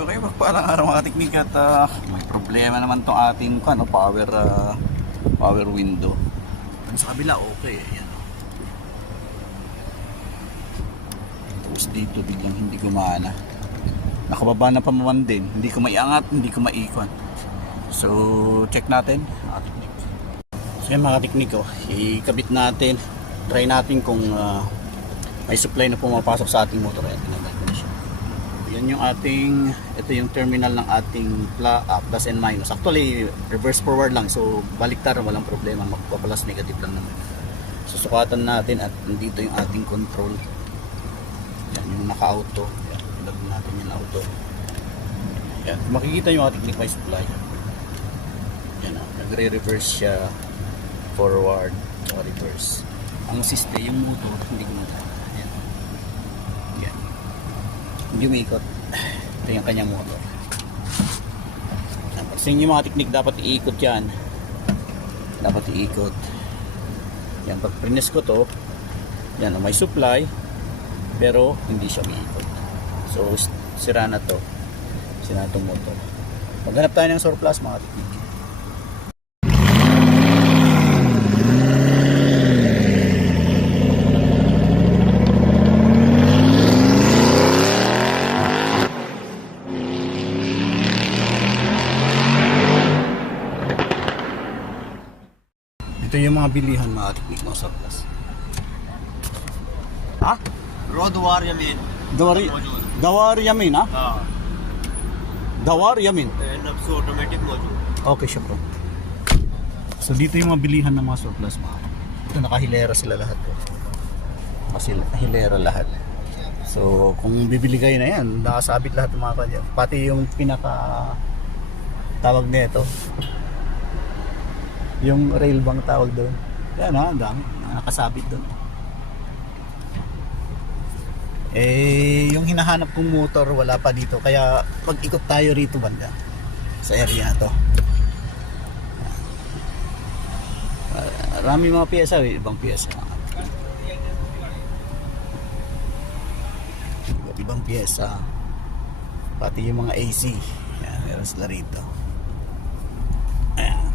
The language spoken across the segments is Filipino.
Okay, parang araw mga teknik at ah, may problema naman tong ating ano, power ah, power window. Sa kabila okay, ayan. oh. Tapos dito biglang hindi gumana. Nakababa na pa naman din. Hindi ko maiangat, hindi ko maikon. So, check natin. So yan mga teknik oh, ikabit natin. Try natin kung ah, may supply na pumapasok sa ating motor. Ayan, tinanggal ko na siya. Yan yung ating, ito yung terminal ng ating ah, plus and minus. Actually, reverse forward lang. So, baliktad, walang problema. Magpapalas negative lang naman. Susukatan natin at nandito yung ating control. Yan, yung naka-auto. Yan, ilagay natin yung auto. Yan, makikita yung ating may supply. Yan, ah, nagre-reverse siya forward o reverse. Ang system, yung motor, hindi gumagana. Yan. Yan hindi umiikot. Ito yung kanyang motor. Sa inyo mga teknik, dapat iikot yan. Dapat iikot. Yan, pag prines ko to, yan, may supply, pero hindi siya umiikot. So, sira na to. Sira na itong motor. Maghanap tayo ng surplus mga teknik. Ito yung mga bilihan mga teknik ng surplus. Ha? Road वार जमीन Dawari, मौजूद Dawar Yamin ha? हाँ Dawar Yamin. नफ्स ऑटोमेटिक मौजूद Okay siya bro. So dito yung mga bilihan ng mga surplus mga. Ito nakahilera sila lahat ko. Kasi hilera lahat. So kung bibili kayo na yan, nakasabit lahat ng mga kanya. Pati yung pinaka tawag nito. yung rail bang tawag doon. Yan ha, ang dami. Nakasabit doon. Eh, yung hinahanap kong motor wala pa dito. Kaya pag-ikot tayo rito banda sa area to. Uh, Rami mga piyesa, eh, ibang piyesa. Ibang piyesa. Pati yung mga AC. Yan, meron sila rito. Ayan.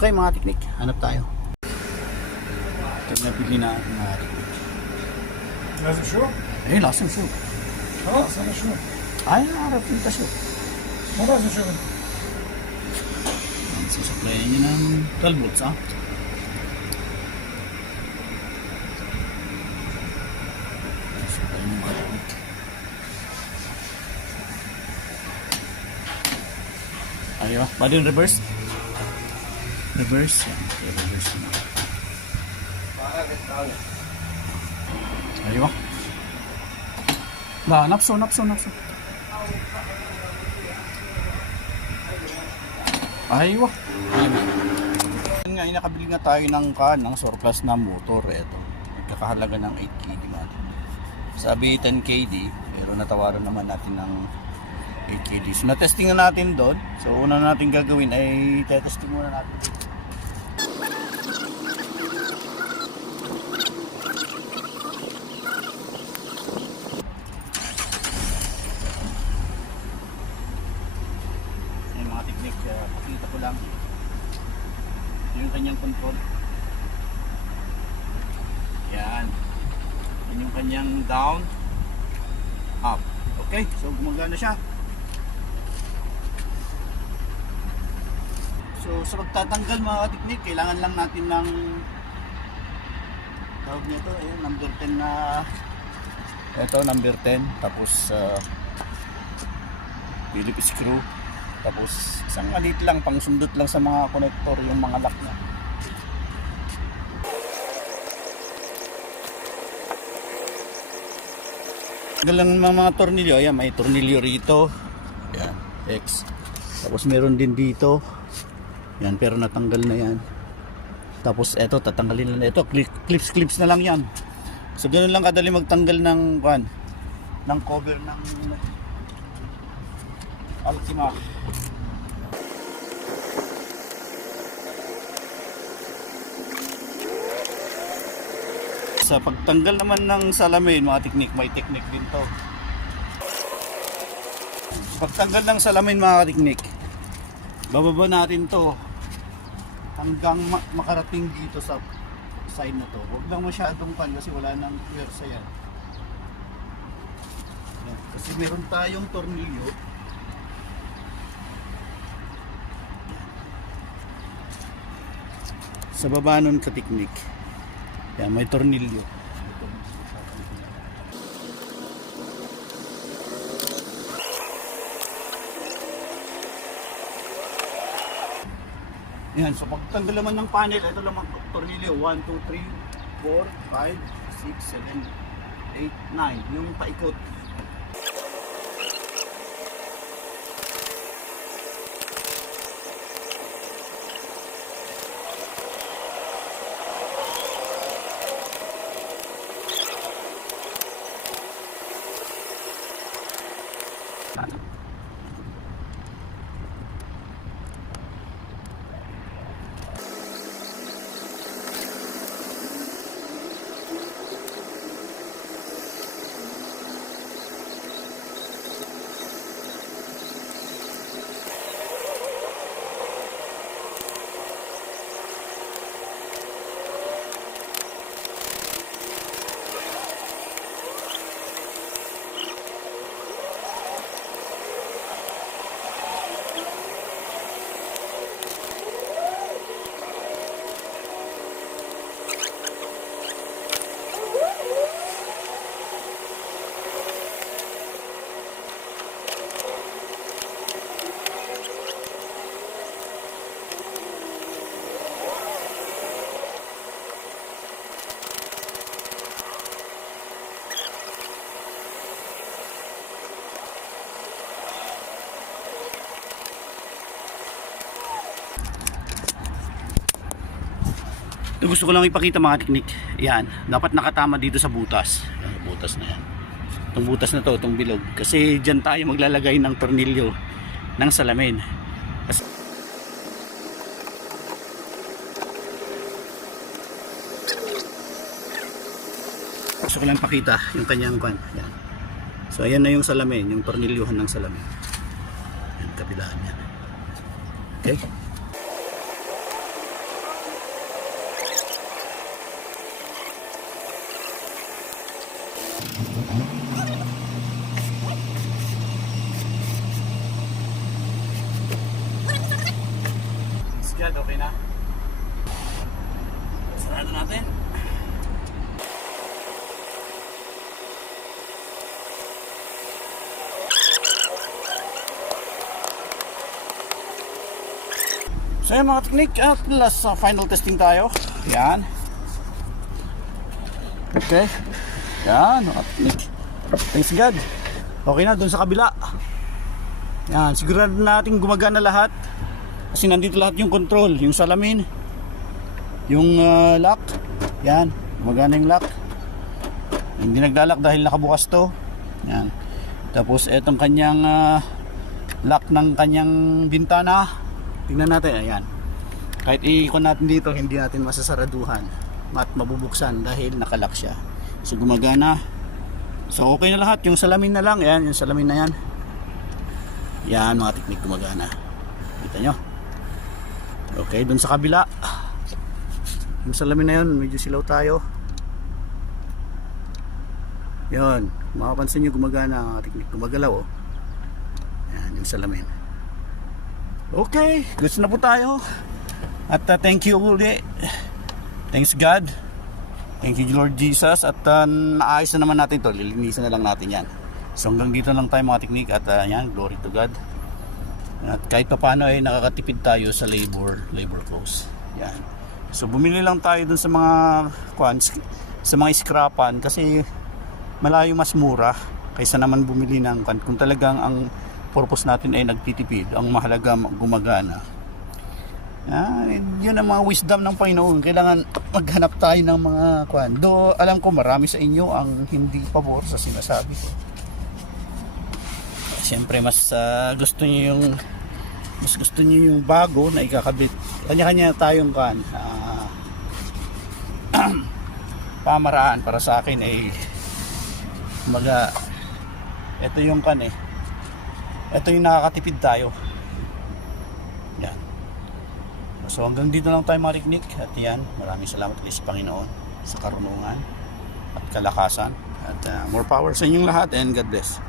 Okay mga teknik, hanap tayo. Ito na pili na ating mga teknik. Lasang shoe? Eh, lasang shoe. Oh, ah, lasang shoe. Ay, harap yung tasyo. Ano lasang shoe? Sasaplayan niya ng 12 volts ah. Ayo, body in reverse. Reverse, yan. Okay, reverse na. Ayaw. Ba, napso, napso, napso. Ayaw. Yan nga, inakabili nga tayo ng kan, ng surplus na motor. Ito. Nagkakahalaga ng 8 KD man. Sabi 10 KD, pero natawaran naman natin ng 8 KD. So, na-testing na natin doon. So, una natin gagawin ay tetesting muna natin. Yung mga technique, uh, pakita ko lang. Yun yung kanyang control. Yan. Yun yung kanyang down, up. Okay, so gumagana siya. So sa pagtatanggal mga technique, kailangan lang natin ng tawag nito, ayun, number 10 na ito, number 10. Tapos uh, Philip screw. Tapos isang maliit lang, pang sundot lang sa mga connector, yung mga lock na. Galang mga, mga tornilyo, ayan, may tornilyo rito. Yan, X. Tapos meron din dito. Yan, pero natanggal na yan. Tapos eto, tatanggalin na ito. Clips, clips, clips na lang yan. So, ganun lang kadali magtanggal ng, kan, ng cover ng Altima. Sa pagtanggal naman ng salamin, mga teknik, may teknik din to. pagtanggal ng salamin mga katiknik, bababa natin to hanggang ma- makarating dito sa side na to. Huwag lang masyadong pan kasi wala nang pwersa yan. Yan. Kasi meron tayong tornilyo. Sa baba nun katiknik. Yan, may tornilyo. Yan, so pagtanggal naman ng panel, ito lang ang tornilyo. 1, 2, 3, 4, 5, 6, 7, 8, 9. Yung paikot. Gusto ko lang ipakita mga teknik. Yan, dapat nakatama dito sa butas. Yan, butas na yan. Itong butas na to, itong bilog. Kasi dyan tayo maglalagay ng tornilyo ng salamin. Kasi gusto ko lang pakita yung kanyang kwan. Yan. So ayan na yung salamin, yung tornilyuhan ng salamin. Yan, kabilaan yan. Okay? Sigad, okay na? Sarado natin. So yan mga teknik at last uh, final testing tayo. Yan. Okay. Yan mga teknik. Thanks God. Okay na dun sa kabila. Yan, sigurado natin gumagana lahat. Kasi nandito lahat yung control, yung salamin, yung uh, lock. Yan, gumagana yung lock. Hindi naglalak dahil nakabukas to. Yan. Tapos etong kanyang uh, lock ng kanyang bintana. Tingnan natin, ayan. Kahit iikon natin dito, hindi natin masasaraduhan at mabubuksan dahil nakalock siya. So gumagana. So okay na lahat, yung salamin na lang, ayan, yung salamin na yan. Yan mga teknik gumagana. Kita nyo? Okay, dun sa kabila. Yung salamin na yun, medyo silaw tayo. Yun, makapansin nyo gumagana ang teknik. Gumagalaw oh. Yan, yung salamin. Okay, gusto na po tayo. At uh, thank you uli. Thanks God. Thank you Lord Jesus. At uh, naayos na naman natin to. Lilinisan na lang natin yan. So hanggang dito lang tayo mga teknik. At uh, yan, glory to God. At kahit pa paano ay nakakatipid tayo sa labor, labor cost. Yan. So bumili lang tayo dun sa mga kwans, sa mga scrapan kasi malayo mas mura kaysa naman bumili ng kwan. Kung talagang ang purpose natin ay nagtitipid, ang mahalaga gumagana. Ah, yun ang mga wisdom ng Panginoon. Kailangan maghanap tayo ng mga kwan. Alam ko marami sa inyo ang hindi pabor sa sinasabi ko. Siyempre mas ah, gusto niyo yung mas gusto niyo yung bago na ikakabit. Kanya-kanya tayong kan ah, pamaraan para sa akin ay maga ito yung kan eh ito yung nakakatipid tayo. Yan. So hanggang dito lang tayo mariknik at yan, maraming salamat kay sa Panginoon sa karunungan at kalakasan at uh, more power sa inyong lahat and God bless.